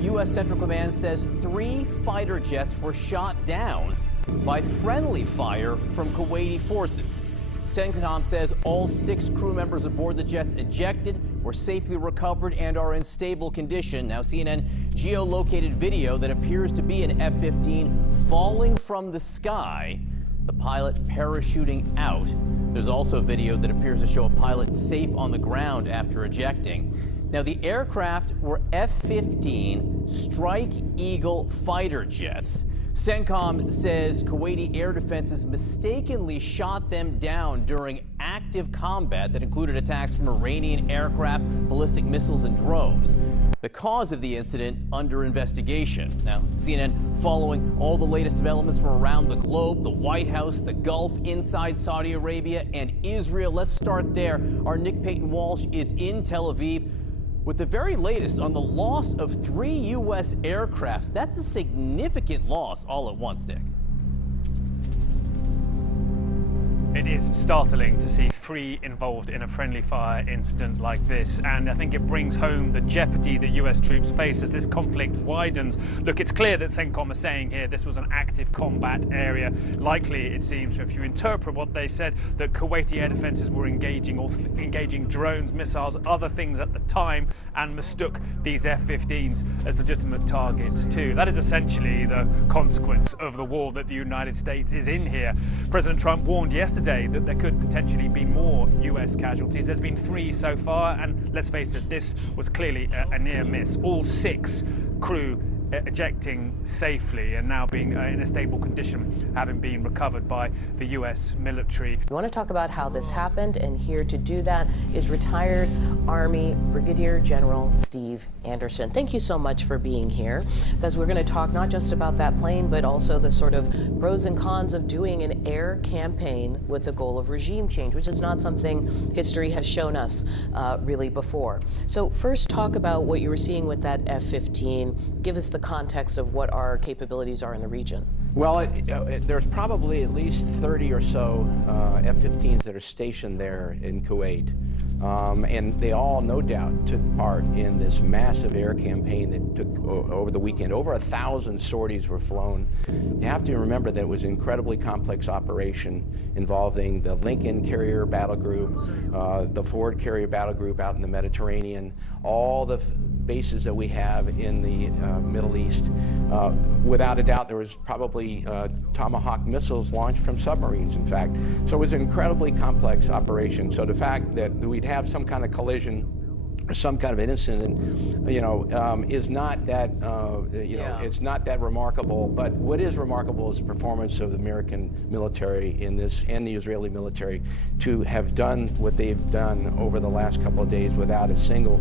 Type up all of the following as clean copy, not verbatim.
U.S. Central Command says 3 fighter jets were shot down by friendly fire from Kuwaiti forces. CENTCOM says all 6 crew members aboard the jets ejected, were safely recovered, and are in stable condition. Now, CNN geolocated video that appears to be an F-15 falling from the sky, the pilot parachuting out. There's also video that appears to show a pilot safe on the ground after ejecting. Now, the aircraft were F-15 Strike Eagle fighter jets. CENTCOM says Kuwaiti air defenses mistakenly shot them down during active combat that included attacks from Iranian aircraft, ballistic missiles, and drones. The cause of the incident under investigation. Now, CNN following all the latest developments from around the globe, the White House, the Gulf, inside Saudi Arabia, and Israel. Let's start there. Our Nick Payton-Walsh is in Tel Aviv with the very latest on the loss of 3 U.S. aircrafts. That's a significant loss all at once, Nick. It is startling to see 3 involved in a friendly fire incident like this, and I think it brings home the jeopardy that US troops face as this conflict widens. Look, it's clear that CENTCOM is saying here this was an active combat area. Likely, it seems, if you interpret what they said, that Kuwaiti air defenses were engaging drones, missiles, other things at the time, and mistook these F-15s as legitimate targets too. That is essentially the consequence of the war that the United States is in here. President Trump warned yesterday that there could potentially be more US casualties. There's been 3 so far, and let's face it, this was clearly a near miss. All 6 crew ejecting safely and now being in a stable condition, having been recovered by the US military. We want to talk about how this happened, and here to do that is retired Army Brigadier General Steve Anderson. Thank you so much for being here, because we're going to talk not just about that plane, but also the sort of pros and cons of doing an air campaign with the goal of regime change, which is not something history has shown us really before. So first, talk about what you were seeing with that F-15. Give us the context of what our capabilities are in the region. Well, there's probably at least 30 or so F-15s that are stationed there in Kuwait. And they all, no doubt, took part in this massive air campaign that took over the weekend. Over 1,000 sorties were flown. You have to remember that it was an incredibly complex operation involving the Lincoln carrier battle group, the Ford carrier battle group out in the Mediterranean, all the bases that we have in the Middle East. Without a doubt, there was probably Tomahawk missiles launched from submarines, in fact. So it was an incredibly complex operation. So the fact that we'd have some kind of collision or some kind of an incident, is not that, it's not that remarkable. But what is remarkable is the performance of the American military in this, and the Israeli military, to have done what they've done over the last couple of days without a single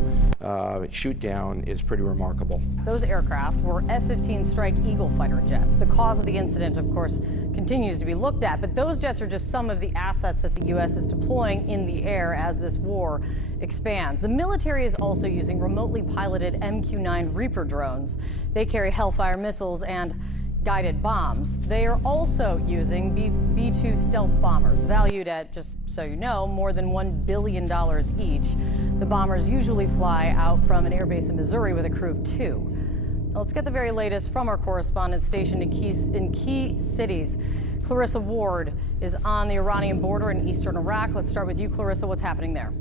shoot down is pretty remarkable. Those aircraft were F-15 Strike Eagle fighter jets. The cause of the incident, of course, continues to be looked at, but those jets are just some of the assets that the U.S. is deploying in the air as this war expands. The military is also using remotely piloted MQ-9 Reaper drones. They carry Hellfire missiles and guided bombs. They are also using B-2 stealth bombers, valued at, just so you know, more than $1 billion each. The bombers usually fly out from an airbase in Missouri with a crew of 2. Now, let's get the very latest from our correspondent stationed in key cities. Clarissa Ward is on the Iranian border in eastern Iraq. Let's start with you, Clarissa. What's happening there?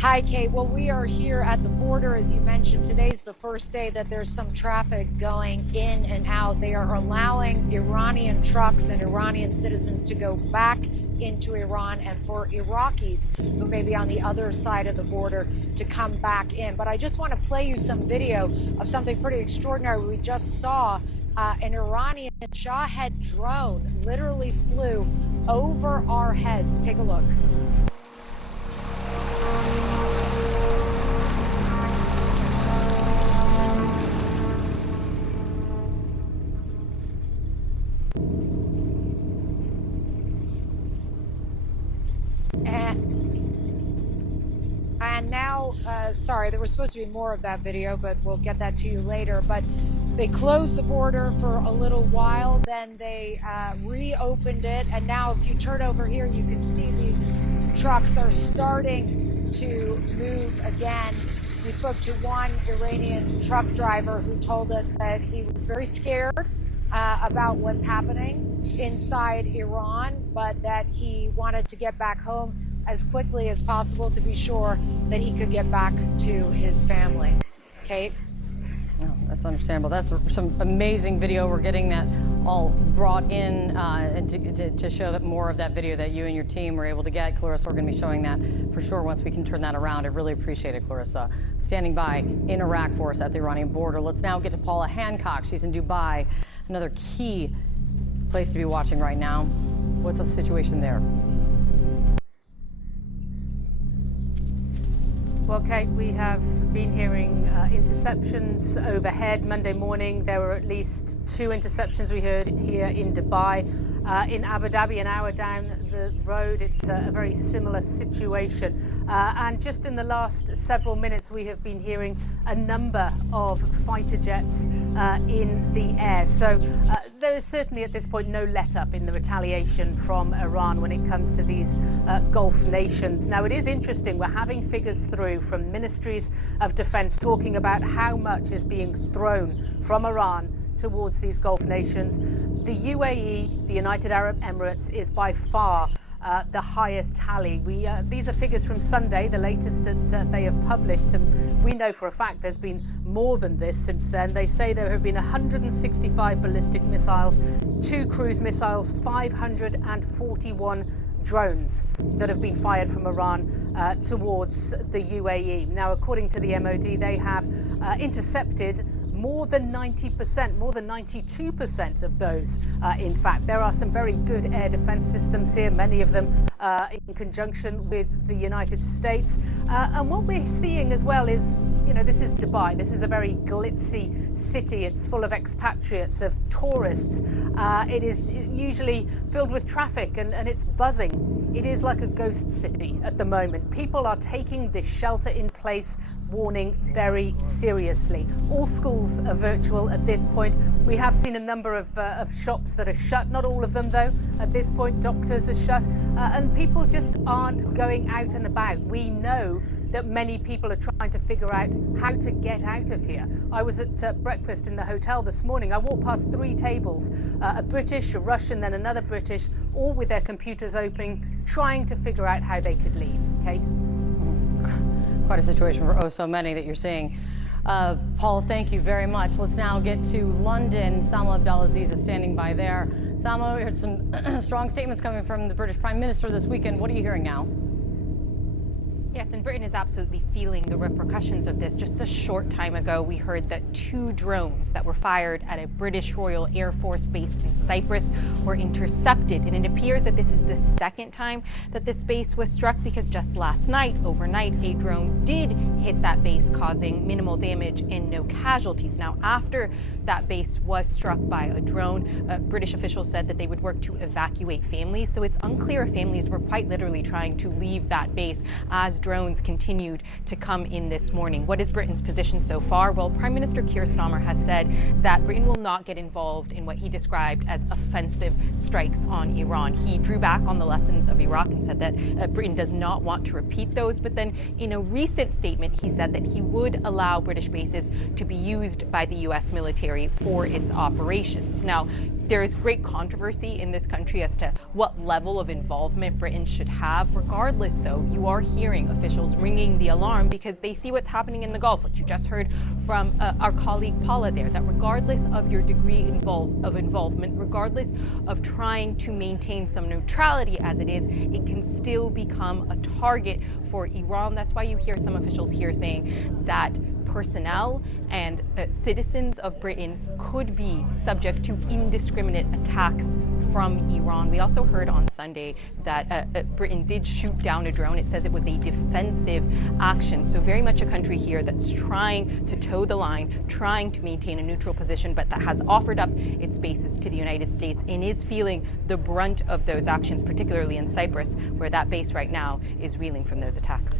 Hi, Kate. Well, we are here at the border. As you mentioned, today's the first day that there's some traffic going in and out. They are allowing Iranian trucks and Iranian citizens to go back into Iran, and for Iraqis who may be on the other side of the border to come back in. But I just want to play you some video of something pretty extraordinary. We just saw an Iranian Shahed drone literally flew over our heads. Take a look. And now, sorry, there was supposed to be more of that video, but we'll get that to you later. But they closed the border for a little while, then they reopened it. And now if you turn over here, you can see these trucks are starting to move again. We spoke to one Iranian truck driver who told us that he was very scared about what's happening inside Iran, but that he wanted to get back home as quickly as possible to be sure that he could get back to his family. Kate? Oh, that's understandable. That's some amazing video. We're getting that all brought in and to show that more of that video that you and your team were able to get. Clarissa, we're going to be showing that for sure once we can turn that around. I really appreciate it, Clarissa, standing by in Iraq for us at the Iranian border. Let's now get to Paula Hancock. She's in Dubai, another key place to be watching right now. What's the situation there? Well, Kate, we have been hearing interceptions overhead. Monday morning, there were at least 2 interceptions we heard here in Dubai. In Abu Dhabi, an hour down the road, it's a very similar situation. And just in the last several minutes, we have been hearing a number of fighter jets in the air. So there is certainly at this point no let-up in the retaliation from Iran when it comes to these Gulf nations. Now, it is interesting, we're having figures through from ministries of defense talking about how much is being thrown from Iran towards these Gulf nations. The UAE, the United Arab Emirates, is by far the highest tally. These are figures from Sunday, the latest that they have published, and we know for a fact there's been more than this since then. They say there have been 165 ballistic missiles, 2 cruise missiles, 541 drones that have been fired from Iran towards the UAE. Now, according to the MOD, they have intercepted more than 90%, more than 92% of those. In fact, there are some very good air defense systems here, many of them in conjunction with the United States. And what we're seeing as well is, you know, this is Dubai. This is a very glitzy city. It's full of expatriates, of tourists. It is usually filled with traffic and it's buzzing. It is like a ghost city at the moment. People are taking this shelter in place warning very seriously. All schools are virtual at this point. We have seen a number of shops that are shut, not all of them though. At this point, doctors are shut and people just aren't going out and about. We know that many people are trying to figure out how to get out of here. I was at breakfast in the hotel this morning. I walked past 3 tables, a British, a Russian, then another British, all with their computers open, trying to figure out how they could leave. Kate? Quite a situation for so many that you're seeing. Paul, thank you very much. Let's now get to London. Salma Abdelaziz is standing by there. Salma, we heard some strong statements coming from the British Prime Minister this weekend. What are you hearing now? Yes, and Britain is absolutely feeling the repercussions of this. Just a short time ago, we heard that 2 drones that were fired at a British Royal Air Force base in Cyprus were intercepted. And it appears that this is the 2nd time that this base was struck, because just last night, overnight, a drone did hit that base, causing minimal damage and no casualties. Now, after that base was struck by a drone, British officials said that they would work to evacuate families. So it's unclear if families were quite literally trying to leave that base as drones continued to come in this morning. What is Britain's position so far? Well, Prime Minister Keir Starmer has said that Britain will not get involved in what he described as offensive strikes on Iran. He drew back on the lessons of Iraq and said that Britain does not want to repeat those. But then in a recent statement, he said that he would allow British bases to be used by the U.S. military for its operations. Now, there is great controversy in this country as to what level of involvement Britain should have. Regardless, though, you are hearing officials ringing the alarm because they see what's happening in the Gulf, what you just heard from our colleague Paula there, that regardless of your degree of involvement, regardless of trying to maintain some neutrality as it is, it can still become a target for Iran. That's why you hear some officials here saying that personnel and citizens of Britain could be subject to indiscriminate attacks from Iran. We also heard on Sunday that Britain did shoot down a drone. It says it was a defensive action. So very much a country here that's trying to toe the line, trying to maintain a neutral position, but that has offered up its bases to the United States and is feeling the brunt of those actions, particularly in Cyprus, where that base right now is reeling from those attacks.